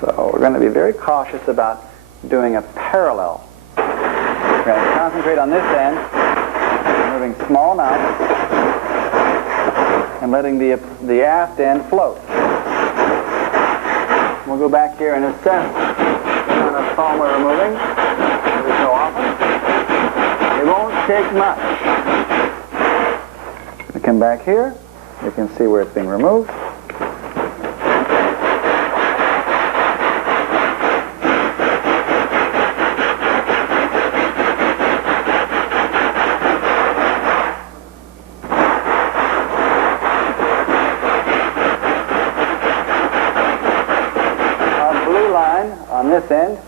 So we're going to be very cautious about doing a parallel. We're going to concentrate on this end, moving small amounts, and letting the aft end float. We'll go back here and assess the amount of foam we're removing every so often. It won't take much. We come back here. You can see where it's being removed. On this end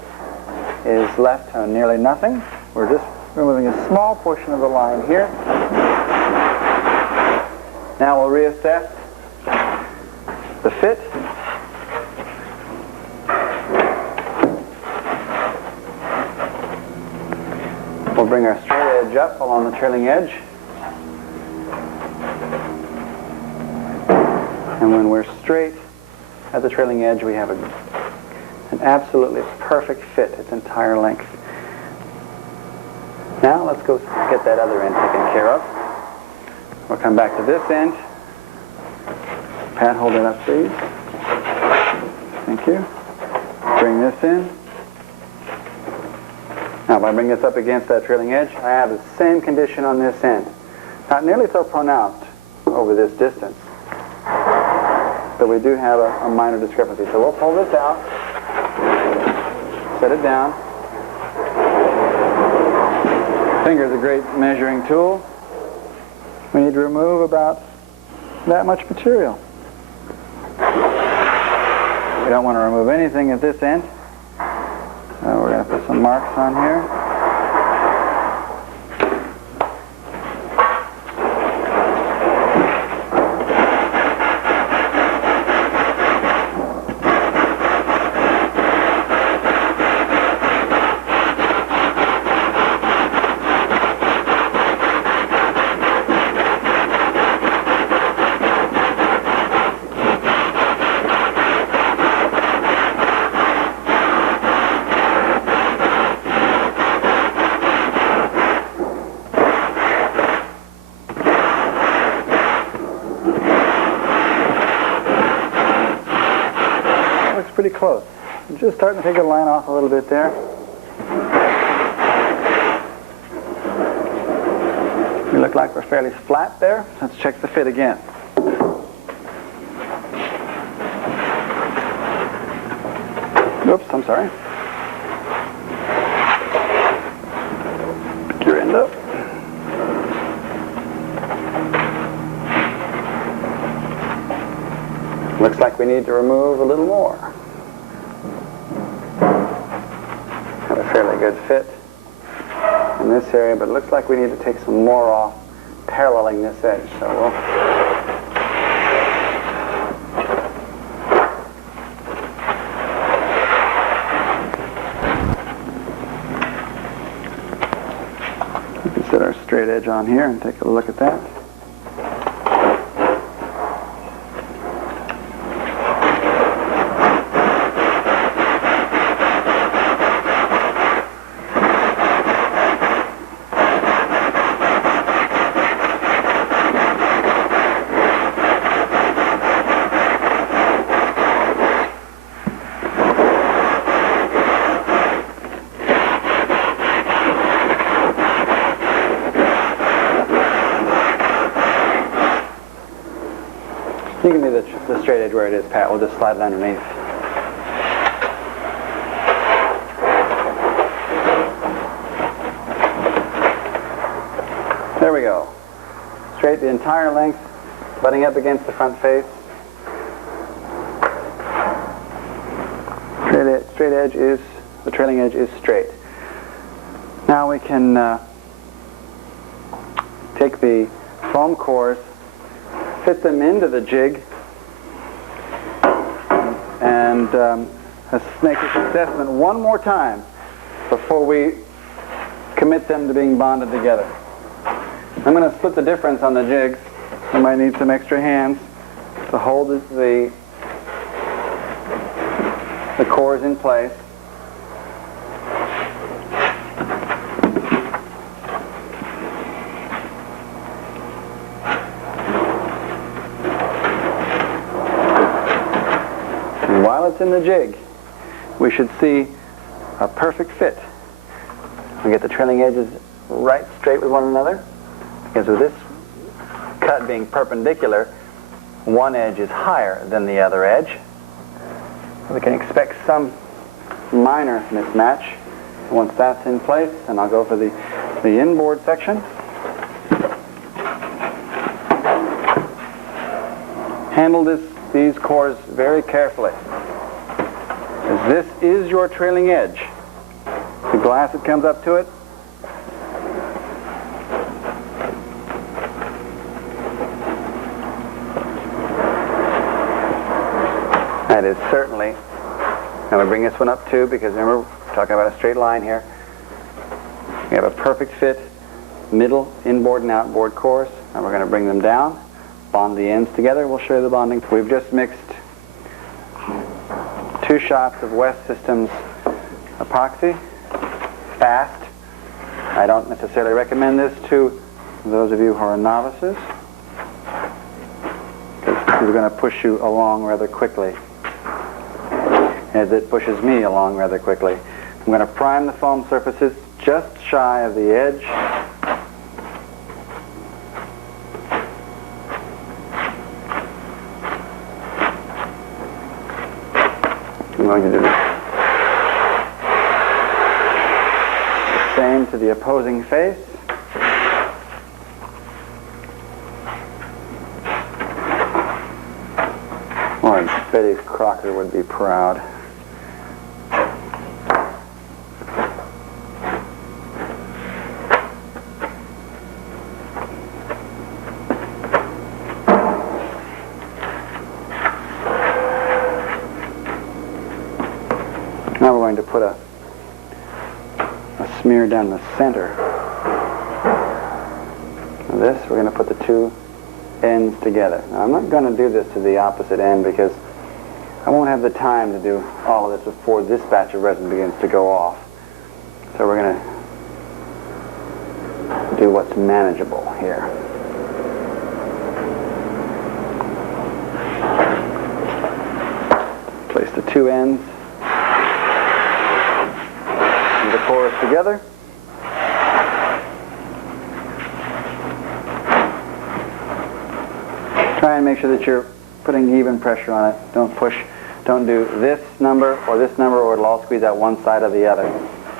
is left to nearly nothing. We're just removing a small portion of the line here. Now we'll reassess the fit. We'll bring our straight edge up along the trailing edge. And when we're straight at the trailing edge, we have an absolutely perfect fit, its entire length. Now let's go get that other end taken care of. We'll come back to this end. Pat, hold it up, please. Thank you. Bring this in. Now, if I bring this up against that trailing edge, I have the same condition on this end. Not nearly so pronounced over this distance, but we do have a minor discrepancy. So we'll pull this out. Set it down. Finger is a great measuring tool. We need to remove about that much material. We don't want to remove anything at this end. We're going to put some marks on here. Pretty close. I'm just starting to take a line off a little bit there. We look like we're fairly flat there. Let's check the fit again. Oops, I'm sorry. Pick your end up. Looks like we need to remove a little more. Have a fairly good fit in this area, but it looks like we need to take some more off paralleling this edge. So we'll set our straight edge on here and take a look at that. You can do the straight edge where it is, Pat. We'll just slide it underneath. There we go. Straight the entire length, butting up against the front face. Straight edge is, the trailing edge is straight. Now we can take the foam cores, fit them into the jig, and let's make this assessment one more time before we commit them to being bonded together. I'm going to split the difference on the jigs. You might need some extra hands to hold the the cores in place. And while it's in the jig, we should see a perfect fit. We get the trailing edges right straight with one another, because with this cut being perpendicular, one edge is higher than the other edge. We can expect some minor mismatch. Once that's in place, and I'll go for the inboard section. Handle these cores very carefully, as this is your trailing edge. The glass that comes up to it, that is certainly, now we bring this one up too, because remember, we're talking about a straight line here. We have a perfect fit, middle, inboard and outboard cores, and we're going to bring them down, bond the ends together. We'll show you the bonding. We've just mixed 2 shots of West Systems epoxy, fast. I don't necessarily recommend this to those of you who are novices, because it's going to push you along rather quickly, as it pushes me along rather quickly. I'm going to prime the foam surfaces just shy of the edge. I'm going to do the same to the opposing face. Boy, Betty Crocker would be proud. Now we're going to put a smear down the center of this. We're going to put the 2 ends together. Now, I'm not going to do this to the opposite end, because I won't have the time to do all of this before this batch of resin begins to go off. So we're going to do what's manageable here. Place the 2 ends of the cores together. Try and make sure that you're putting even pressure on it. Don't push. Don't do this number, or it'll all squeeze out one side or the other.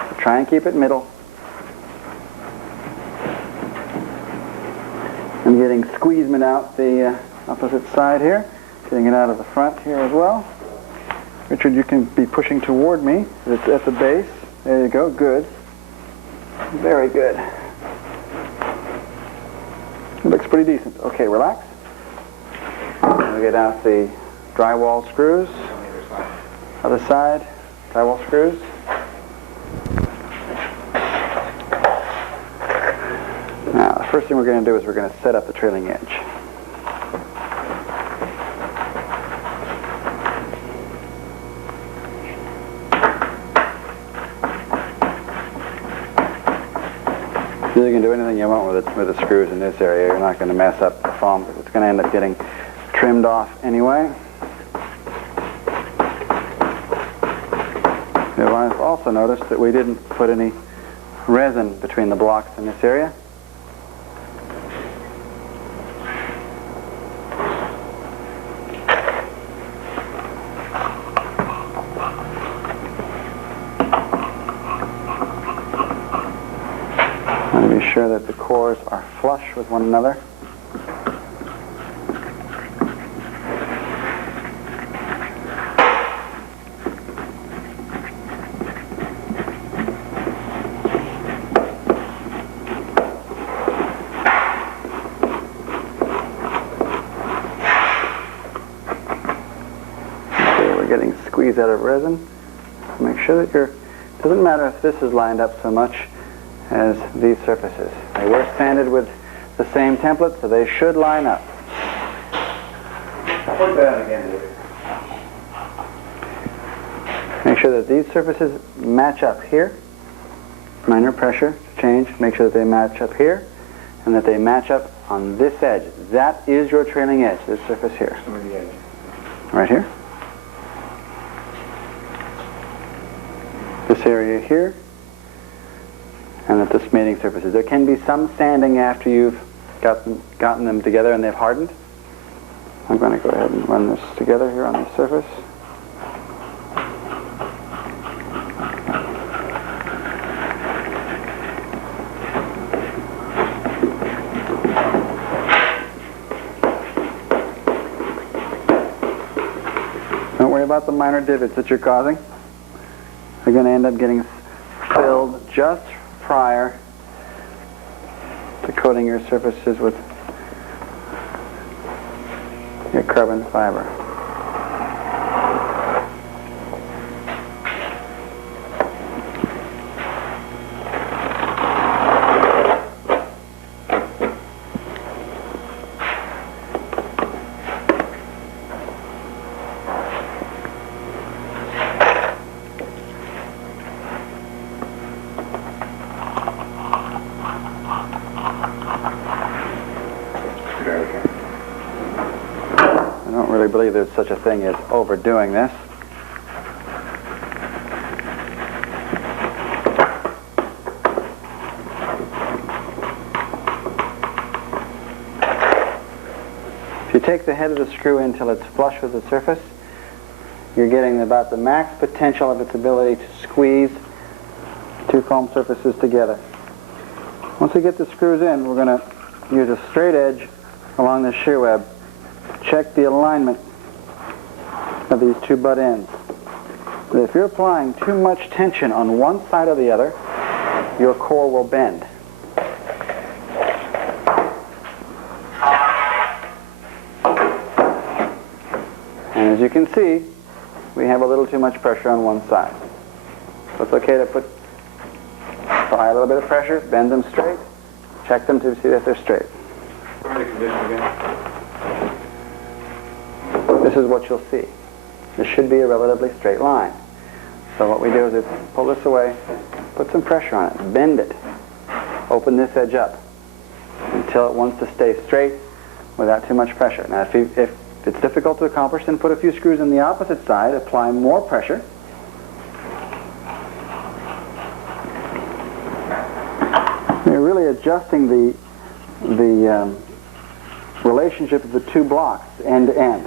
So try and keep it middle. I'm getting squeezement out the opposite side here. Getting it out of the front here as well. Richard, you can be pushing toward me. It's at the base. There you go. Good. Very good. It looks pretty decent. Okay, relax. We'll get out the drywall screws. Other side, drywall screws. Now, the first thing we're going to do is we're going to set up the trailing edge. You can do anything you want with the screws in this area. You're not going to mess up the foam, because it's going to end up getting trimmed off anyway. Now, I've also noticed that we didn't put any resin between the blocks in this area. I want to be sure that the cores are flush with one another. Getting squeeze out of resin. Make sure that it doesn't matter if this is lined up so much as these surfaces. They were sanded with the same template, so they should line up. Put that again, David. Make sure that these surfaces match up here. Minor pressure change. Make sure that they match up here and that they match up on this edge. That is your trailing edge, this surface here. Right here. This area here. And at this mating surfaces. There can be some sanding after you've gotten them together and they've hardened. I'm going to go ahead and run this together here on the surface. Don't worry about the minor divots that you're causing. They're going to end up getting filled just prior to coating your surfaces with your carbon fiber. I don't really believe there's such a thing as overdoing this. If you take the head of the screw in until it's flush with the surface, you're getting about the max potential of its ability to squeeze two foam surfaces together. Once we get the screws in, we're going to use a straight edge along the shear web. Check the alignment of these two butt ends. But if you're applying too much tension on one side or the other, your core will bend. And as you can see, we have a little too much pressure on one side. So it's okay to apply a little bit of pressure, bend them straight, check them to see that they're straight. This is what you'll see. This should be a relatively straight line. So what we do is pull this away, put some pressure on it, bend it, open this edge up until it wants to stay straight without too much pressure. Now if it's difficult to accomplish, then put a few screws on the opposite side, apply more pressure. You're really adjusting the relationship of the two blocks end to end.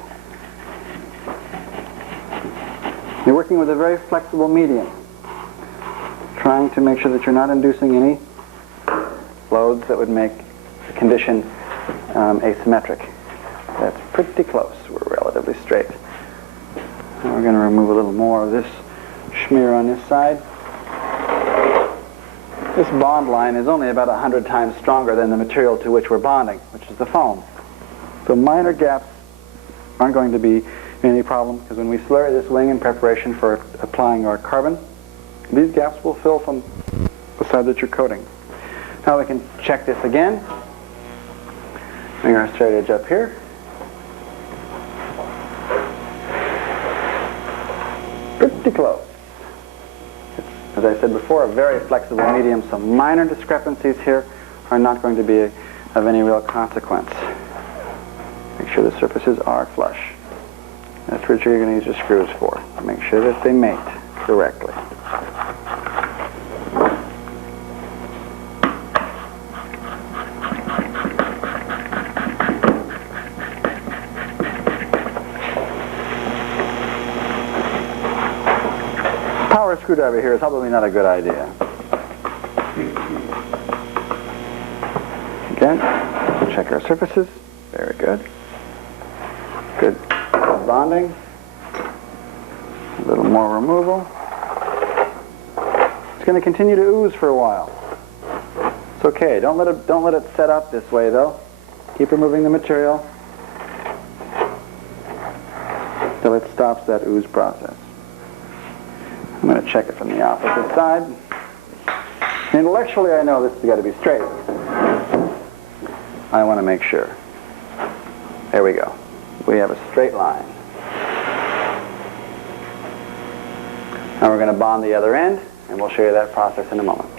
You're working with a very flexible medium, trying to make sure that you're not inducing any loads that would make the condition asymmetric. That's pretty close. We're relatively straight. Now we're going to remove a little more of this schmear on this side. This bond line is only about 100 times stronger than the material to which we're bonding, which is the foam. So minor gaps aren't going to be any problem, because when we slurry this wing in preparation for applying our carbon, these gaps will fill from the side that you're coating. Now we can check this again. Bring our straight edge up here. Pretty close. It's, as I said before, a very flexible medium, so minor discrepancies here are not going to be of any real consequence. Make sure the surfaces are flush. That's what you're going to use your screws for. Make sure that they mate correctly. Power screwdriver here is probably not a good idea. Again, check our surfaces. Very good. Good bonding. A little more removal. It's going to continue to ooze for a while. It's okay. Don't let it set up this way though. Keep removing the material till it stops that ooze process. I'm going to check it from the opposite side. Intellectually, I know this has got to be straight. I want to make sure. There we go. We have a straight line. Now we're going to bond the other end, and we'll show you that process in a moment.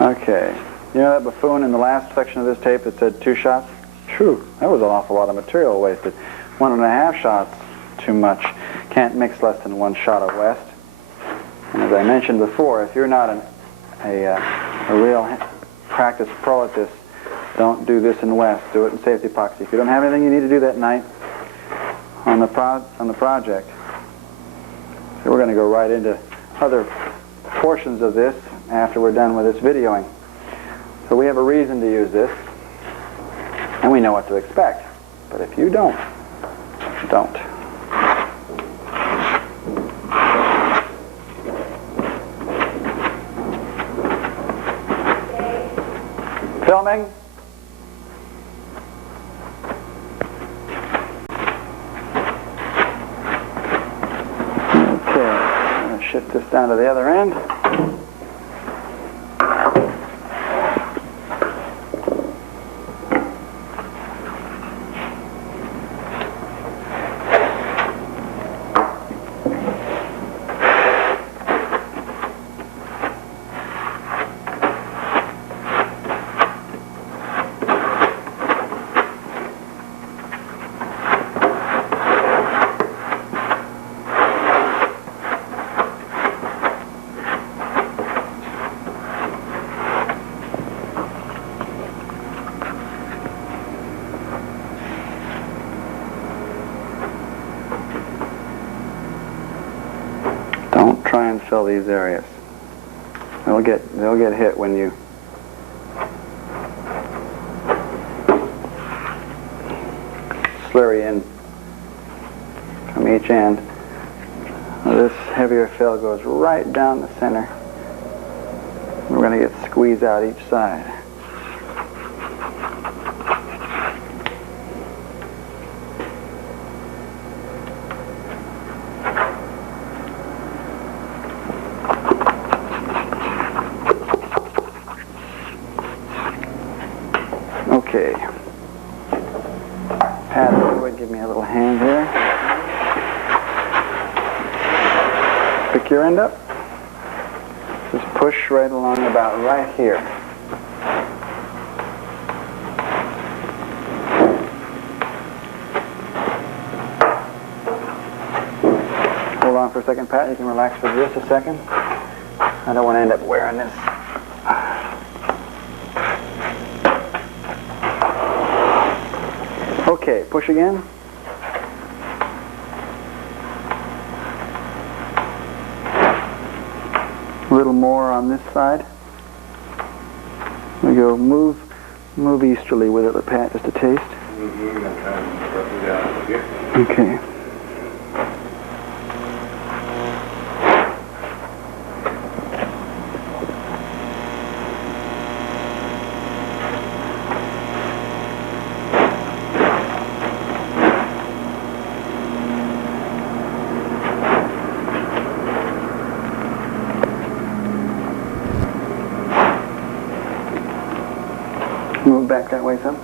Okay, you know that buffoon in the last section of this tape that said 2 shots? True, that was an awful lot of material wasted. 1.5 shots, too much. Can't mix less than 1 shot of West. And as I mentioned before, if you're not a real practice pro at this, don't do this in West. Do it in safety epoxy. If you don't have anything you need to do that night on the project, so we're going to go right into other portions of this after we're done with this videoing. So we have a reason to use this, and we know what to expect. But if you don't. Filming. Okay, I'm going to shift this down to the other end. Don't try and fill these areas. They'll get hit when you slurry in from each end. This heavier fill goes right down the center. We're going to get squeezed out each side. Okay. Pat, if you would give me a little hand here. Pick your end up. Just push right along about right here. Hold on for a second, Pat. You can relax for just a second. I don't want to end up wearing this. Okay, push again. A little more on this side. We go move easterly with it, Pat, just a taste. Okay. Move back that way some.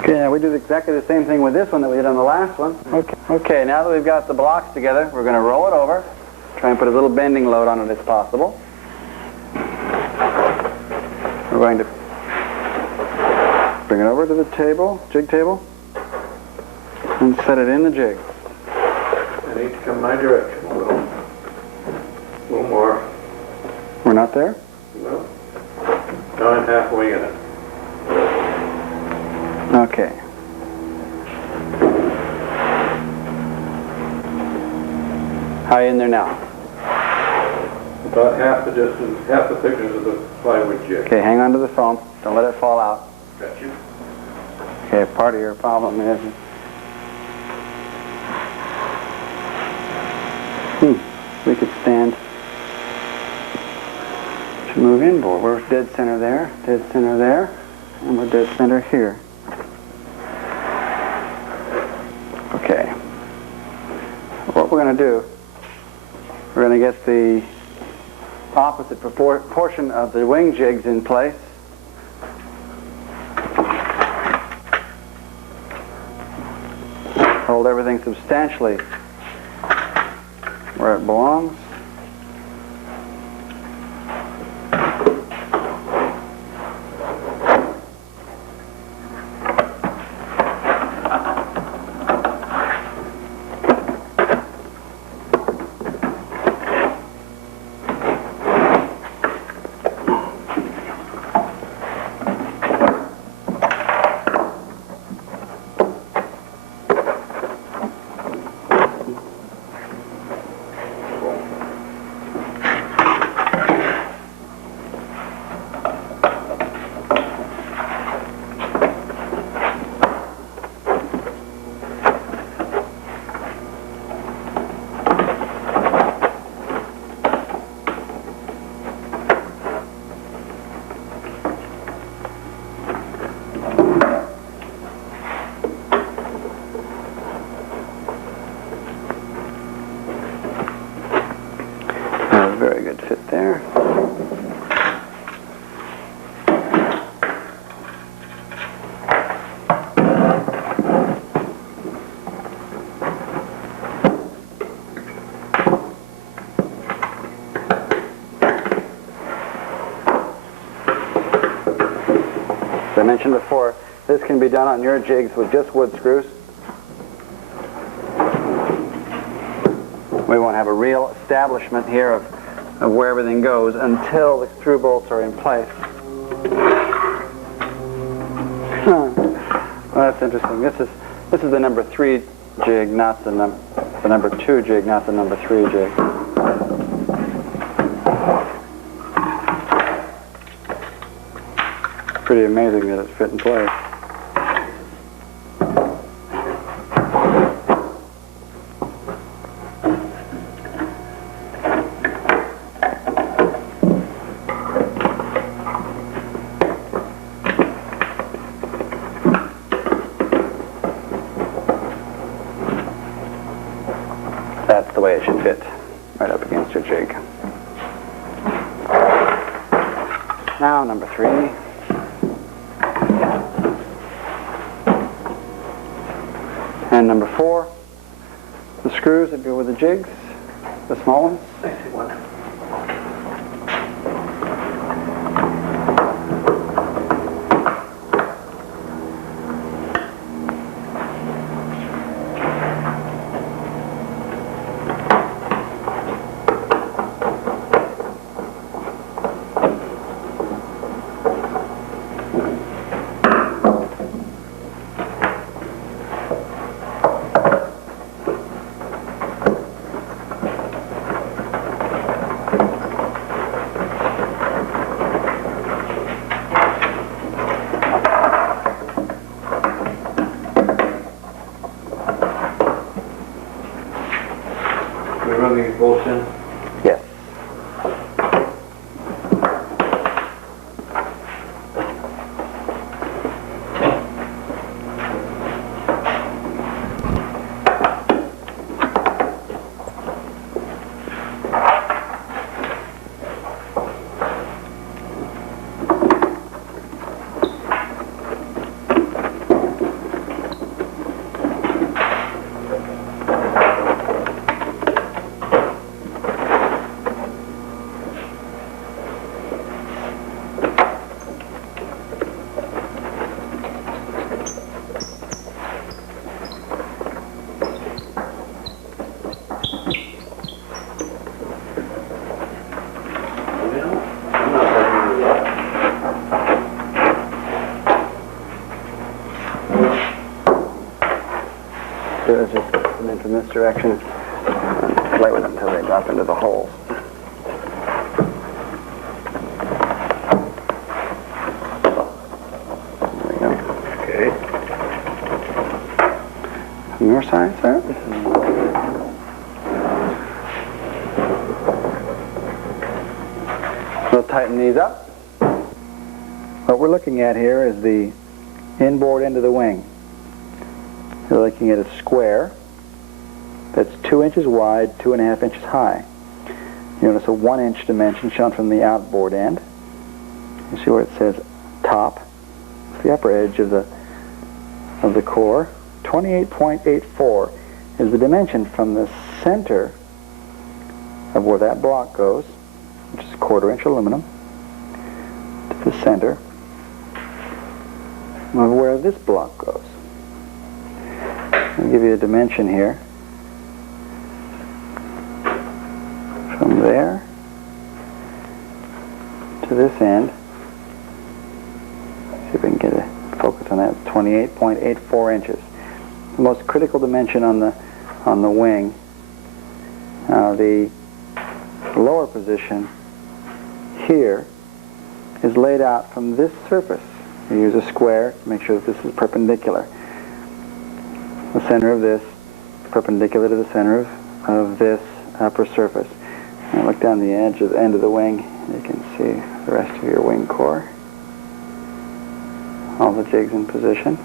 Okay, now we do exactly the same thing with this one that we did on the last one. Okay, now that we've got the blocks together, we're going to roll it over. Try and put as little bending load on it as possible. We're going to bring it over to the table, jig table, and set it in the jig. I need to come my direction a little more. We're not there? No. Now I'm halfway in it. Okay. How are you in there now? About half the distance, half the thickness of the plywood jig. Okay, hang on to the foam. Don't let it fall out. Got you. Okay, part of your problem is... we could stand to move inboard. We're dead center there, and we're dead center here. Okay. What we're going to do, we're going to get the opposite portion of the wing jigs in place. hold everything substantially where it belongs. Very good fit there. As I mentioned before, this can be done on your jigs with just wood screws. We won't have a real establishment here of where everything goes until the through bolts are in place. Well, that's interesting. This is the number 3 jig, not the number 2 jig, not the number 3 jig. Pretty amazing that it fit in place. That's the way it should fit, right up against your jig. Now, number 3. And number 4, the screws that go with the jigs, the small ones. I see one. We're running these bolts in? Yes. Just put them into this direction and play with them until they drop into the holes. There we go. Okay. From your side, sir? We'll tighten these up. What we're looking at here is the inboard end of the wing. You're looking at a square that's 2 inches wide, 2.5 inches high. You notice a 1-inch dimension shown from the outboard end. You see where it says top. It's the upper edge of the core, 28.84 is the dimension from the center of where that block goes, which is 1/4 inch aluminum, to the center of where this block goes. I'll give you a dimension here. From there to this end. See if we can get a focus on that. 28.84 inches. The most critical dimension on the wing. Now the lower position here is laid out from this surface. We use a square to make sure that this is perpendicular. The center of this perpendicular to the center of this upper surface. And look down the edge of the end of the wing. You can see the rest of your wing core. All the jigs in position.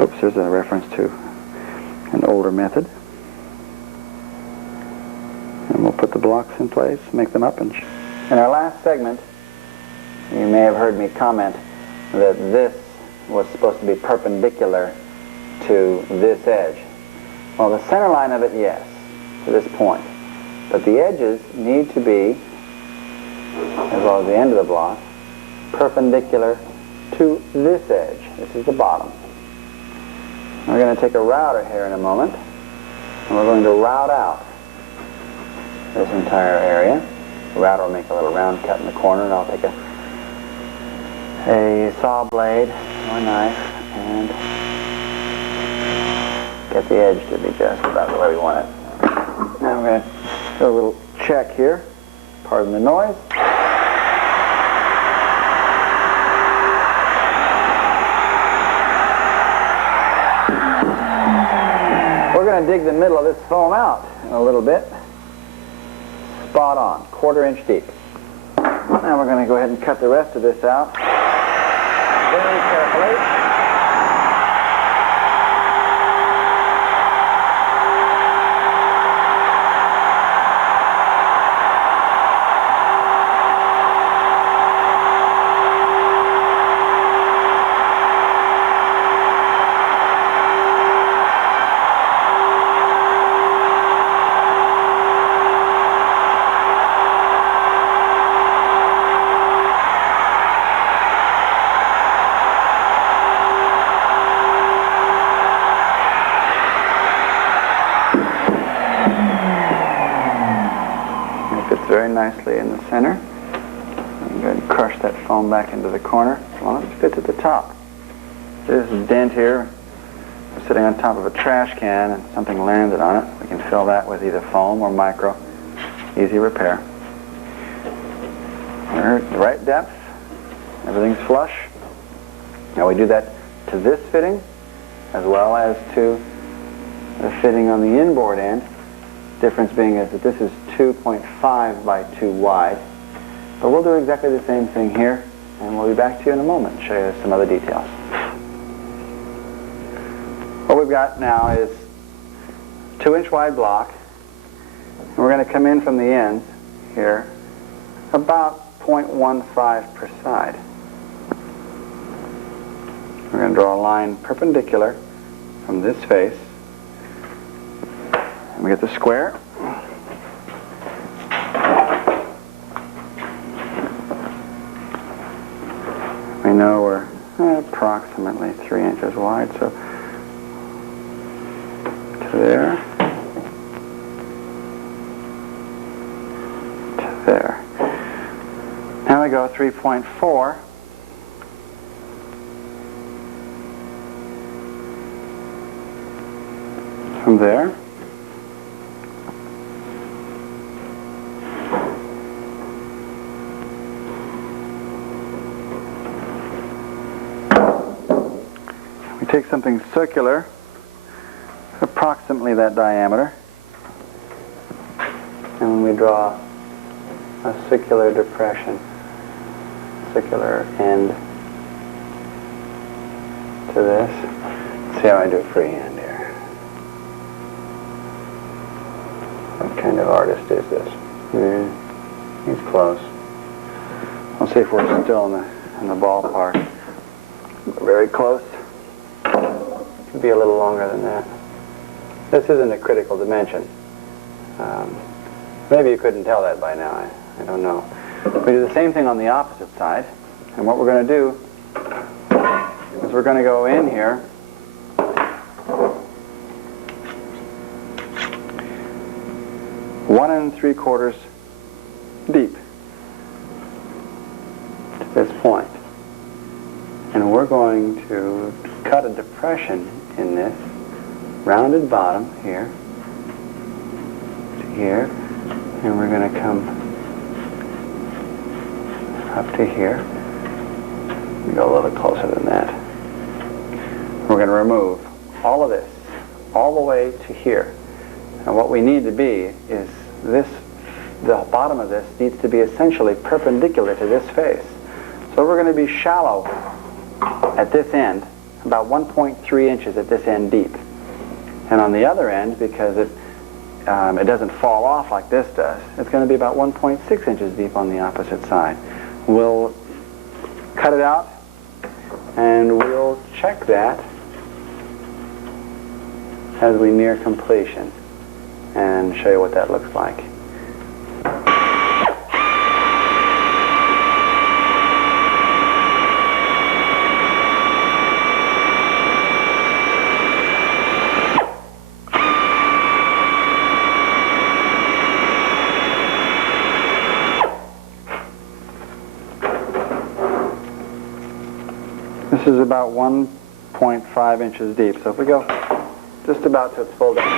Oops, there's a reference to an older method. And we'll put the blocks in place, make them up. In our last segment, you may have heard me comment that this was supposed to be perpendicular to this edge. Well, the center line of it, yes, to this point. But the edges need to be, as well as the end of the block, perpendicular to this edge. This is the bottom. We're going to take a router here in a moment, and we're going to route out this entire area. The router will make a little round cut in the corner, and I'll take a saw blade or a knife and get the edge to be just about the way we want it. Now we're going to do a little check here. Pardon the noise. We're going to dig the middle of this foam out in a little bit. Spot on, 1/4 inch deep. Now we're going to go ahead and cut the rest of this out very carefully. Very nicely in the center. I'm going to crush that foam back into the corner. Well, it fits at the top. This dent here, sitting on top of a trash can and something landed on it. We can fill that with either foam or micro. Easy repair. We're at the right depth. Everything's flush. Now we do that to this fitting as well as to the fitting on the inboard end. Difference being is that this is 2.5 by 2 wide. But we'll do exactly the same thing here, and we'll be back to you in a moment and show you some other details. What we've got now is 2-inch wide block, and we're going to come in from the ends here about 0.15 per side. We're going to draw a line perpendicular from this face. And we get the square. We know we're approximately 3 inches wide, so to there, to there. Now we go 3.4. From there. Take something circular, approximately that diameter, and we draw a circular depression, circular end to this. Let's see how I do freehand here. What kind of artist is this? He's close. I'll see if we're still in the ballpark. Very close. Should be a little longer than that. This isn't a critical dimension. Maybe you couldn't tell that by now. I don't know. We do the same thing on the opposite side. And what we're going to do is we're going to go in here. One 1 3/4 deep to this point. And we're going to cut a depression in this rounded bottom here to here, and we're going to come up to here. We go a little closer than that. We're going to remove all of this all the way to here. And what we need to be is this, the bottom of this needs to be essentially perpendicular to this face. So we're going to be shallow at this end, about 1.3 inches at this end deep. And on the other end, because it doesn't fall off like this does, it's going to be about 1.6 inches deep on the opposite side. We'll cut it out and we'll check that as we near completion and show you what that looks like. This is about 1.5 inches deep. So if we go just about to its full depth.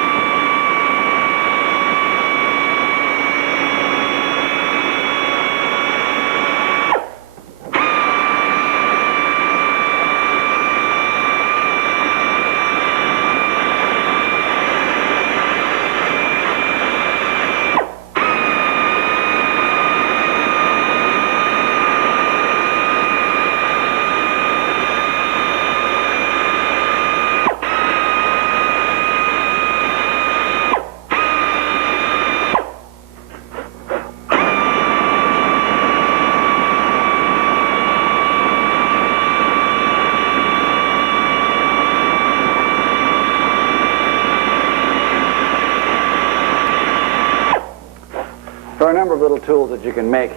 There are a number of little tools that you can make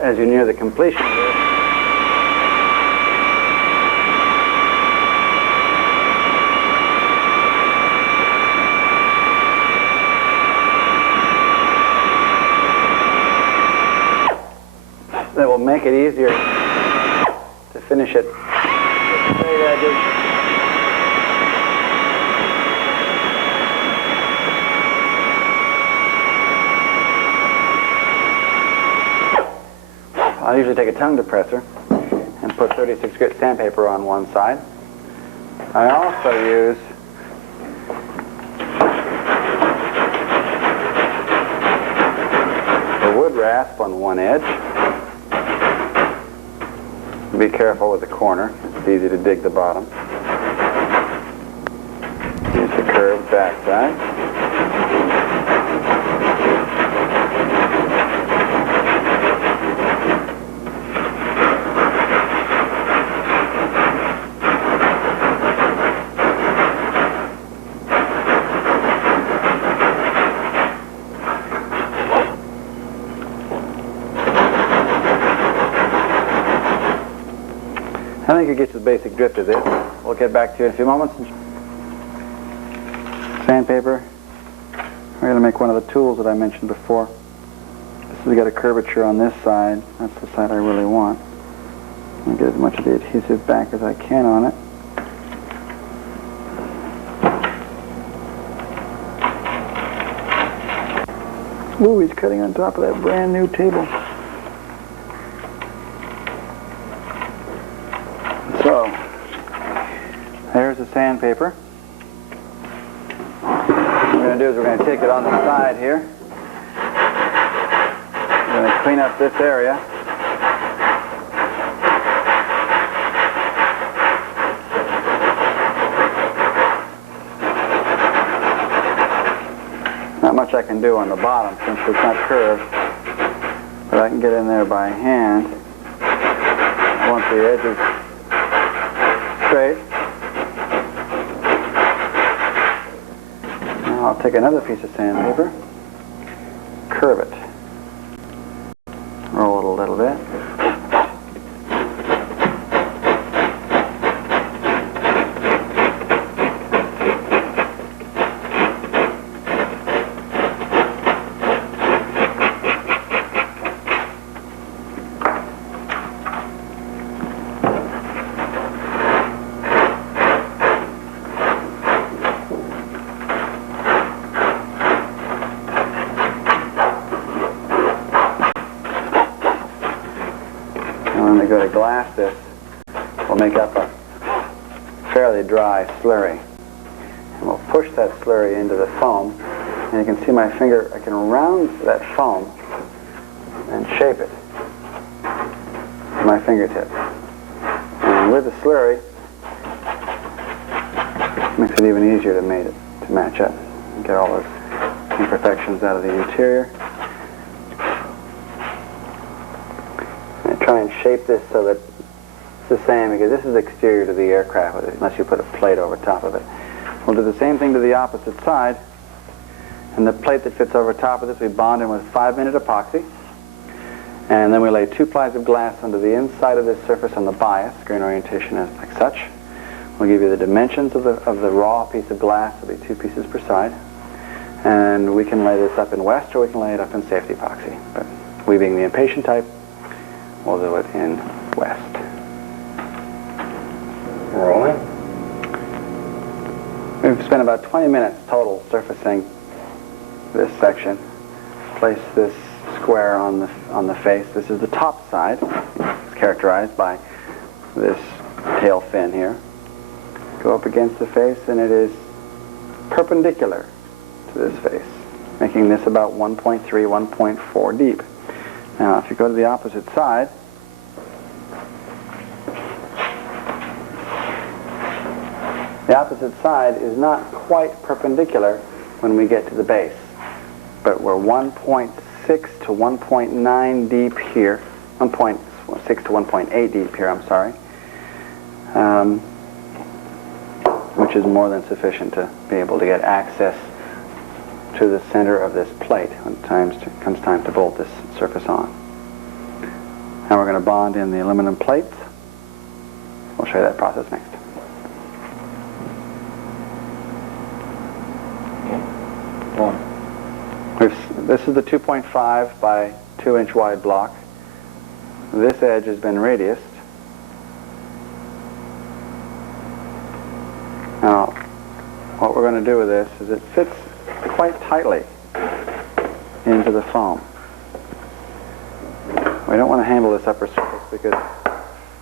as you near the completion of this. That will make it easier to finish it with straight edges. I usually take a tongue depressor and put 36 grit sandpaper on one side. I also use a wood rasp on one edge. Be careful with the corner. It's easy to dig the bottom. Use the curved backside. I think it gets the basic drift of this. We'll get back to you in a few moments. Sandpaper. We're going to make one of the tools that I mentioned before. This has got a curvature on this side. That's the side I really want. I'll get as much of the adhesive back as I can on it. Ooh, he's cutting on top of that brand new table. So, there's the sandpaper. What we're going to do is we're going to take it on the side here. We're going to clean up this area. Not much I can do on the bottom since it's not curved, but I can get in there by hand. I want the edges straight. I'll take another piece of sandpaper, curve it, roll it a little bit. When we go to glass this, we'll make up a fairly dry slurry. And we'll push that slurry into the foam. And you can see my finger, I can round that foam and shape it with my fingertip. And with the slurry, it makes it even easier to match up and get all those imperfections out of the interior. Try and shape this so that it's the same, because this is exterior to the aircraft, unless you put a plate over top of it. We'll do the same thing to the opposite side, and the plate that fits over top of this we bond in with 5-minute epoxy, and then we lay 2 plies of glass under the inside of this surface on the bias, grain orientation as like such. We'll give you the dimensions of the raw piece of glass. It'll be 2 pieces per side, and we can lay this up in West or we can lay it up in safety epoxy, but we being the impatient type, we'll do it in West. Rolling. We've spent about 20 minutes total surfacing this section. Place this square on the face. This is the top side. It's characterized by this tail fin here. Go up against the face, and it is perpendicular to this face, making this about 1.3, 1.4 deep. Now, if you go to the opposite side, the opposite side is not quite perpendicular when we get to the base, but we're 1.6 to 1.9 deep here, 1.6 to 1.8 deep here, I'm sorry, which is more than sufficient to be able to get access to the center of this plate when it comes time to bolt this surface on. Now we're going to bond in the aluminum plates. We'll show you that process next. This is the 2.5 by 2 inch wide block. This edge has been radiused. Now, what we're going to do with this is it fits quite tightly into the foam. We don't want to handle this upper surface because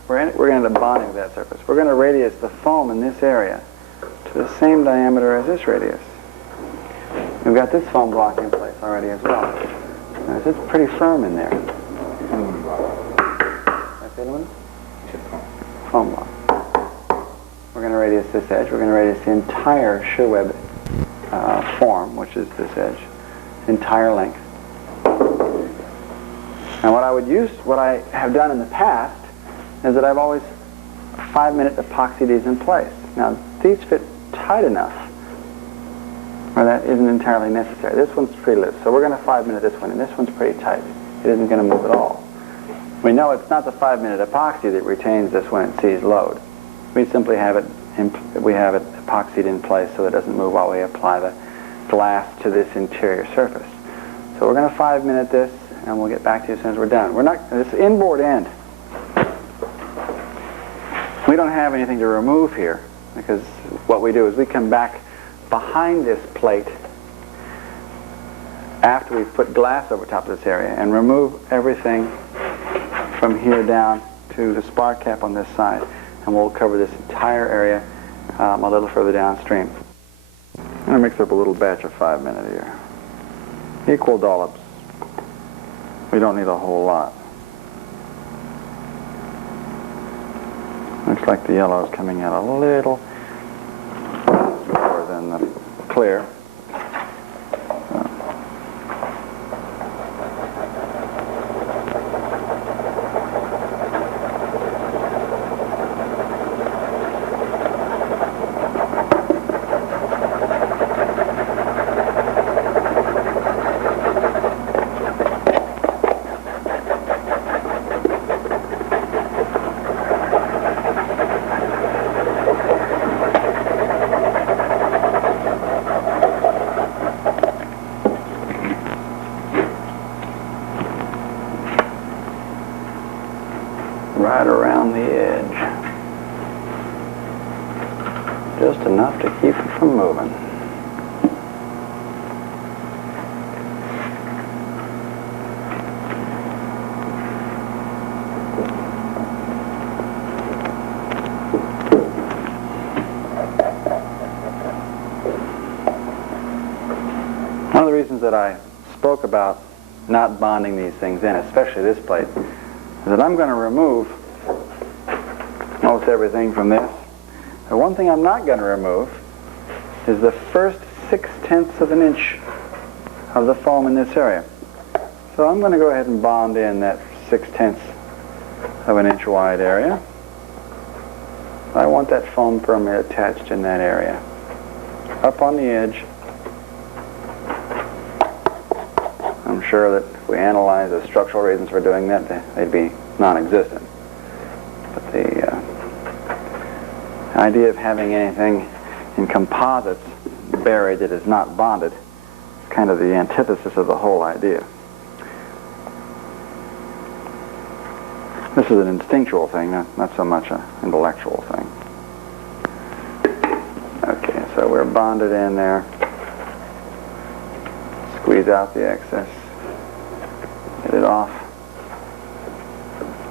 we're going to end up bonding with that surface. We're going to radius the foam in this area to the same diameter as this radius. We've got this foam block in place already as well. Now, it's pretty firm in there. That's the aluminum? Foam block. We're going to radius this edge. We're going to radius the entire shoe web form, which is this edge, entire length. Now what I have done in the past is that I've always 5-minute epoxy these in place. Now these fit tight enough where that isn't entirely necessary. This one's pretty loose, so we're going to 5-minute this one, and this one's pretty tight. It isn't going to move at all. We know it's not the 5-minute epoxy that retains this when it sees load. We simply have it epoxied in place so it doesn't move while we apply the glass to this interior surface. So we're going to 5-minute this, and we'll get back to you as soon as we're done. This inboard end, we don't have anything to remove here, because what we do is we come back behind this plate after we've put glass over top of this area and remove everything from here down to the spar cap on this side, and we'll cover this entire area a little further downstream. I'm going to mix up a little batch of 5-minute here. Equal dollops. We don't need a whole lot. Looks like the yellow is coming out a little more than the clear. right around the edge. Just enough to keep it from moving. One of the reasons that I spoke about not bonding these things in, especially this plate, is that I'm going to remove most everything from this. The one thing I'm not going to remove is the first 6/10 of an inch of the foam in this area. So I'm going to go ahead and bond in that 6/10 of an inch wide area. I want that foam firmly attached in that area. Up on the edge. I'm sure that if we analyze the structural reasons for doing that, they'd be non-existent. But the idea of having anything in composites buried that is not bonded is kind of the antithesis of the whole idea. This is an instinctual thing, not so much an intellectual thing. Okay, so we're bonded in there. Squeeze out the excess. Get it off.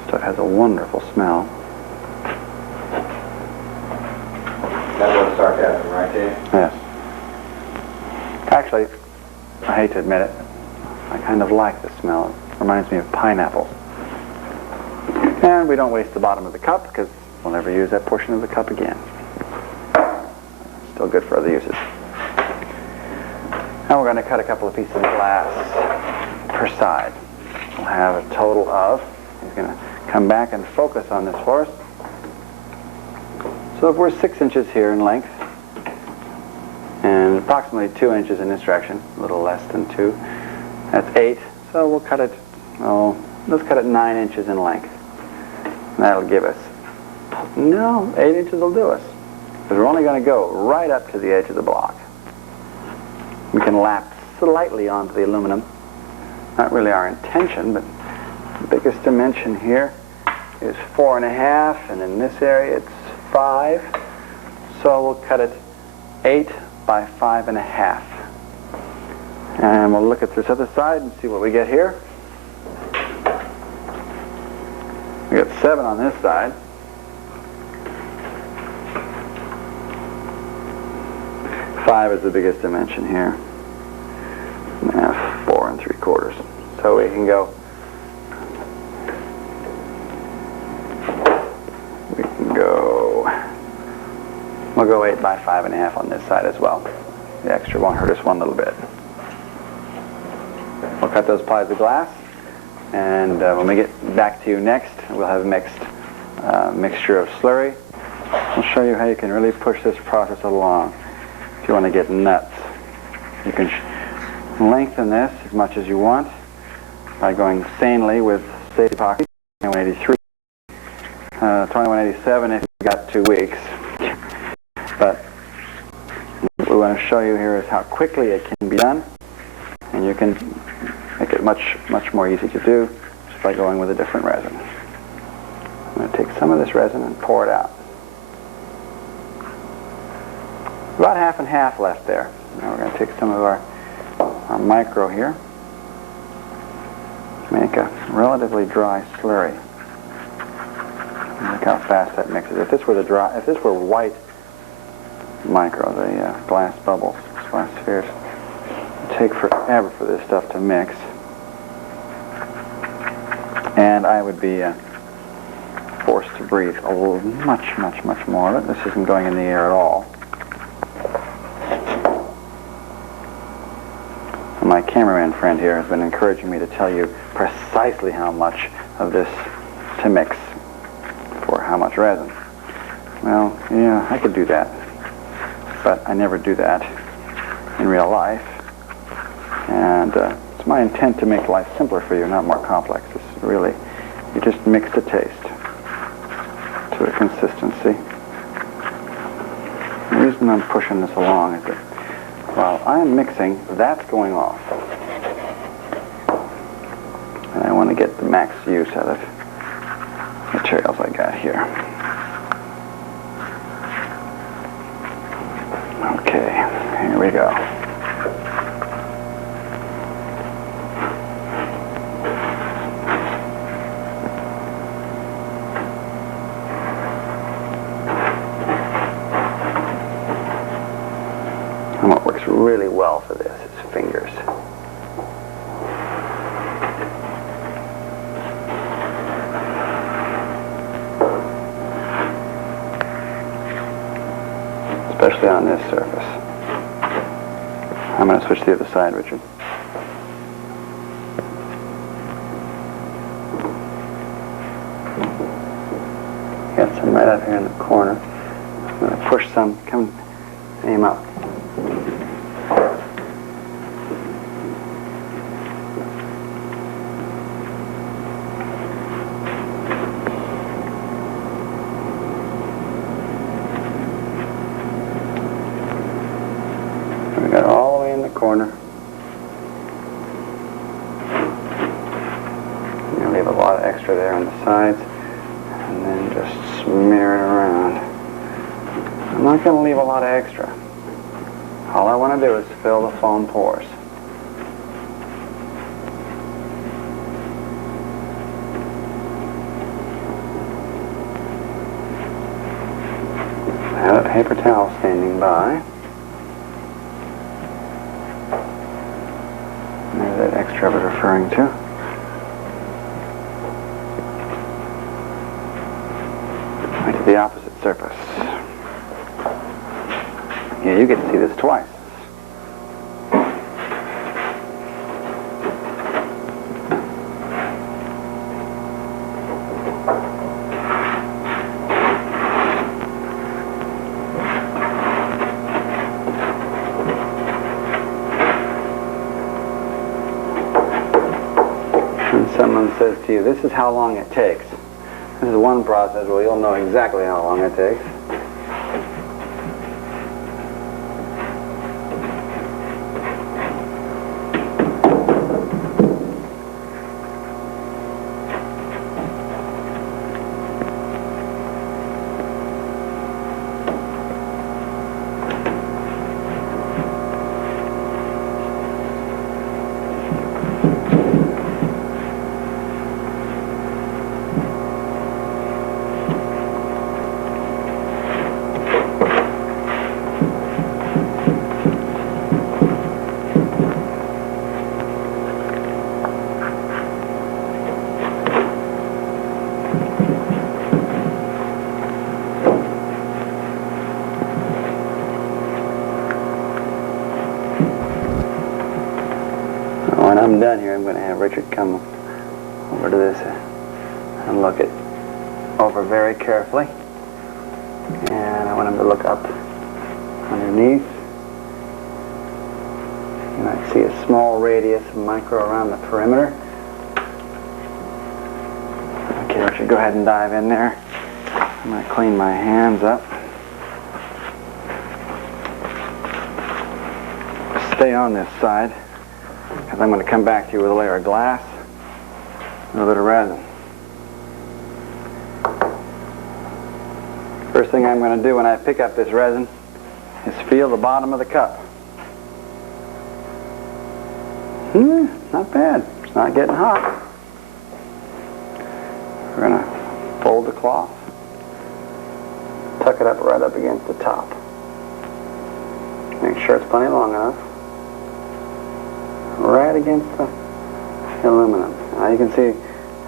Stuff has a wonderful smell. That was sarcasm, right, Dave? Yes. Actually, I hate to admit it, I kind of like the smell. It reminds me of pineapples. And we don't waste the bottom of the cup because we'll never use that portion of the cup again. Still good for other uses. Now we're going to cut a couple of pieces of glass per side. We'll have a total of, he's going to come back and focus on this for us. So if we're 6 inches here in length, and approximately 2 inches in this direction, a little less than 2, that's 8. So we'll cut it, let's cut it 9 inches in length. And that'll give us, 8 inches will do us. Because we're only going to go right up to the edge of the block. We can lap slightly onto the aluminum. Not really our intention, but the biggest dimension here is 4.5, and in this area it's 5. So we'll cut it 8 by 5.5. And we'll look at this other side and see what we get here. We got 7 on this side. 5 is the biggest dimension here. 4 3/4. So we can go. We'll go 8 by 5.5 on this side as well. The extra won't hurt us one little bit. We'll cut those pies of glass, and when we get back to you next, we'll have a mixture of slurry. I'll show you how you can really push this process along. If you want to get nuts, you can lengthen this as much as you want by going sanely with safety epoxy 2183, 2187 if you've got 2 weeks. But what we want to show you here is how quickly it can be done, and you can make it much more easy to do just by going with a different resin. I'm going to take some of this resin and pour it out. About half and half left there. Now we're going to take some of our micro here, make a relatively dry slurry. Look how fast that mixes. If this were white micro, the glass bubbles, glass spheres, it'd take forever for this stuff to mix, and I would be forced to breathe a little, much more of it. This isn't going in the air at all. My cameraman friend here has been encouraging me to tell you precisely how much of this to mix for how much resin. Well, yeah, I could do that, but I never do that in real life, and it's my intent to make life simpler for you, not more complex. It's really, you just mix to taste, to a consistency. The reason I'm pushing this along is that while I'm mixing, that's going off. And I want to get the max use out of materials I got here. Okay, here we go. And what works really well for this is fingers. Especially on this surface. I'm going to switch to the other side, Richard. Got some right up here in the corner. I'm going to push some, come aim up. We got it all the way in the corner. You leave a lot of extra there on the sides, and then just smear it around. I'm not going to leave a lot of extra. All I want to do is fill the foam pores. I have a paper towel standing by. There's that extra I was referring to. Right to the opposite surface. Yeah, you get to see this twice. When someone says to you, this is how long it takes. This is one process where you'll know exactly how long it takes. When I'm done here, I'm going to have Richard come over to this and look it over very carefully. And I want him to look up underneath. You might see a small radius, micro around the perimeter. Okay, Richard, go ahead and dive in there. I'm going to clean my hands up. Stay on this side, because I'm going to come back to you with a layer of glass, a little bit of resin. First thing I'm going to do when I pick up this resin is feel the bottom of the cup. Not bad. It's not getting hot. We're going to fold the cloth, tuck it up right up against the top. Make sure it's plenty long enough. Right against the aluminum. Now you can see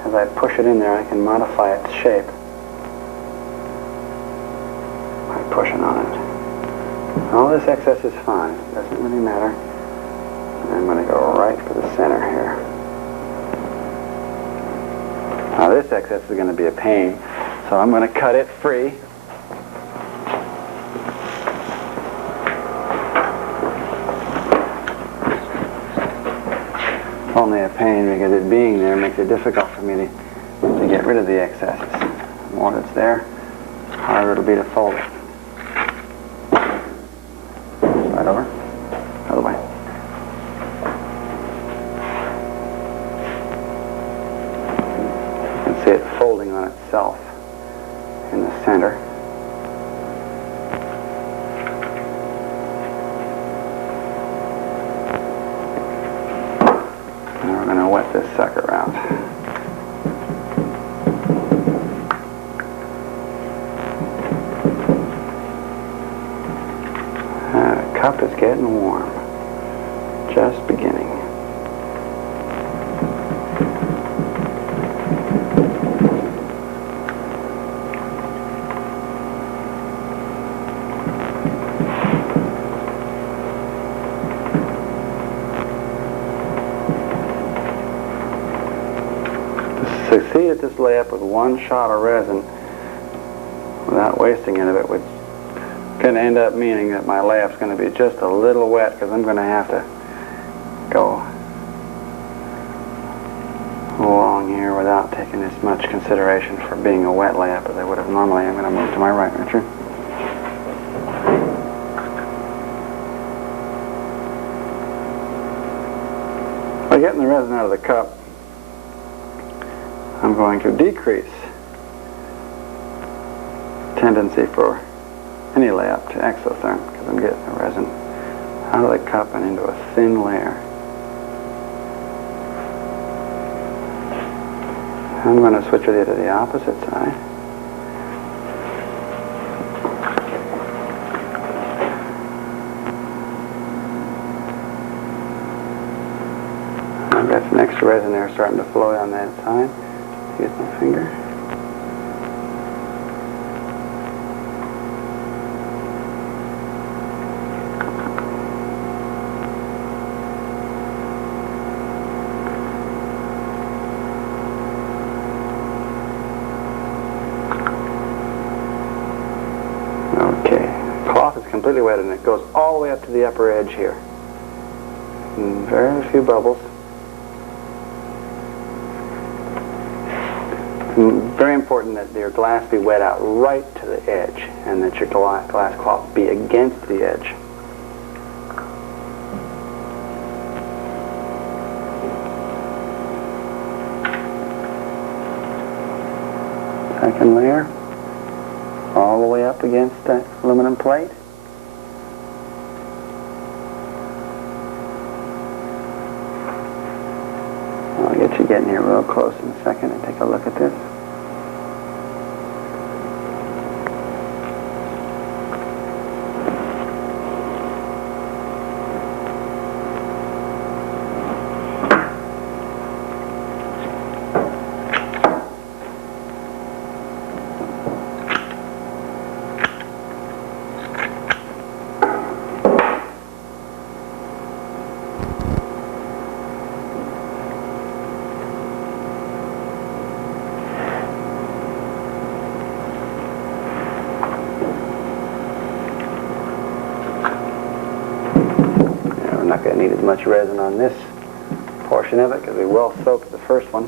as I push it in there, I can modify its shape by pushing on it. All this excess is fine. Doesn't really matter. I'm going to go right for the center here. Now this excess is going to be a pain, so I'm going to cut it free. Only a pain because it being there makes it difficult for me to get rid of the excesses. The more that's there, the harder it'll be to fold it. Right over. Other way. can see it folding on itself in the center. And we're going to wet this sucker out. The cup is getting warm. Just beginning. To succeed at this layup with one shot of resin without wasting any of it would going to end up meaning that my layup's going to be just a little wet because I'm going to have to go along here without taking as much consideration for being a wet layup as I would have normally. I'm going to move to my right, Richard. By getting the resin out of the cup, I'm going to decrease tendency for any layup to exotherm because I'm getting the resin out of the cup and into a thin layer. I'm going to switch with you to the opposite side. I've got some extra resin there starting to flow on that side. Use my finger. Completely wet, and it goes all the way up to the upper edge here. And very few bubbles. Very important that your glass be wet out right to the edge, and that your glass cloth be against the edge. Second layer, all the way up against that aluminum plate. I'll get you getting here real close in a second and take a look at this. Not going to need as much resin on this portion of it because we well soaked the first one.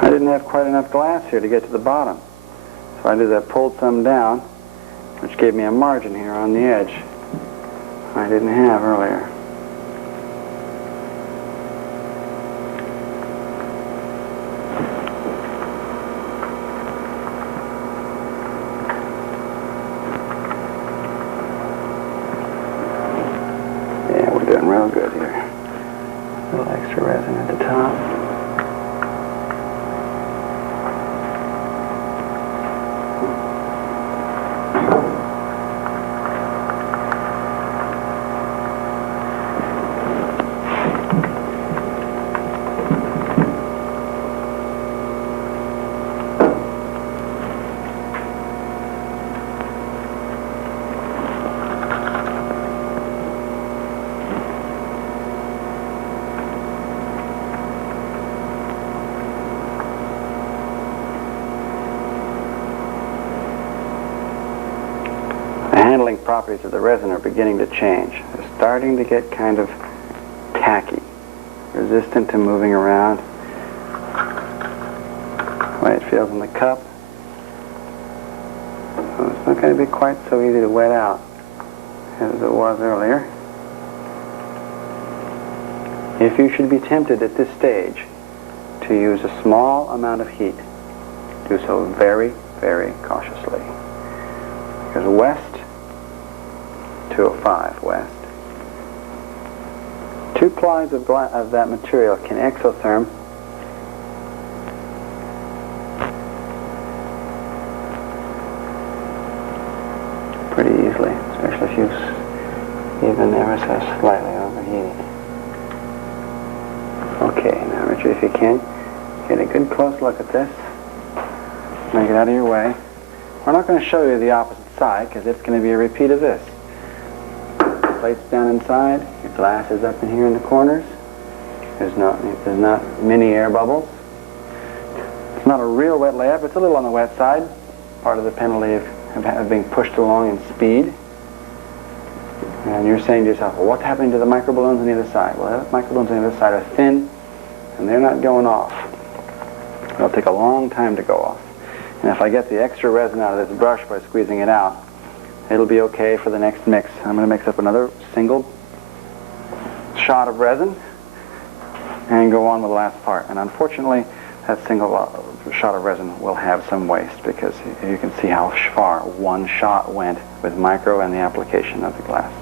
I didn't have quite enough glass here to get to the bottom, so I did that, pulled some down, which gave me a margin here on the edge I didn't have earlier. Yeah, we're doing real good here. A little extra resin at the top. Handling properties of the resin are beginning to change. They're starting to get kind of tacky. resistant to moving around. The way it feels in the cup. So it's not going to be quite so easy to wet out as it was earlier. If you should be tempted at this stage to use a small amount of heat, do so very, very cautiously. Because west, 205 west. 2 plies of that material can exotherm pretty easily, especially if you've even ever so slightly overheated. Okay, now Richard, if you can, get a good close look at this. Make it out of your way. We're not going to show you the opposite side because it's going to be a repeat of this. Plates down inside, your glass is up in here in the corners. There's not many air bubbles. It's not a real wet layup, it's a little on the wet side. Part of the penalty of being pushed along in speed. And you're saying to yourself, well, what's happening to the microballoons on the other side? Well, the microballoons on the other side are thin, and they're not going off. It'll take a long time to go off. And if I get the extra resin out of this brush by squeezing it out, it'll be okay for the next mix. I'm going to mix up another single shot of resin and go on with the last part. And unfortunately, that single shot of resin will have some waste because you can see how far one shot went with micro and the application of the glass.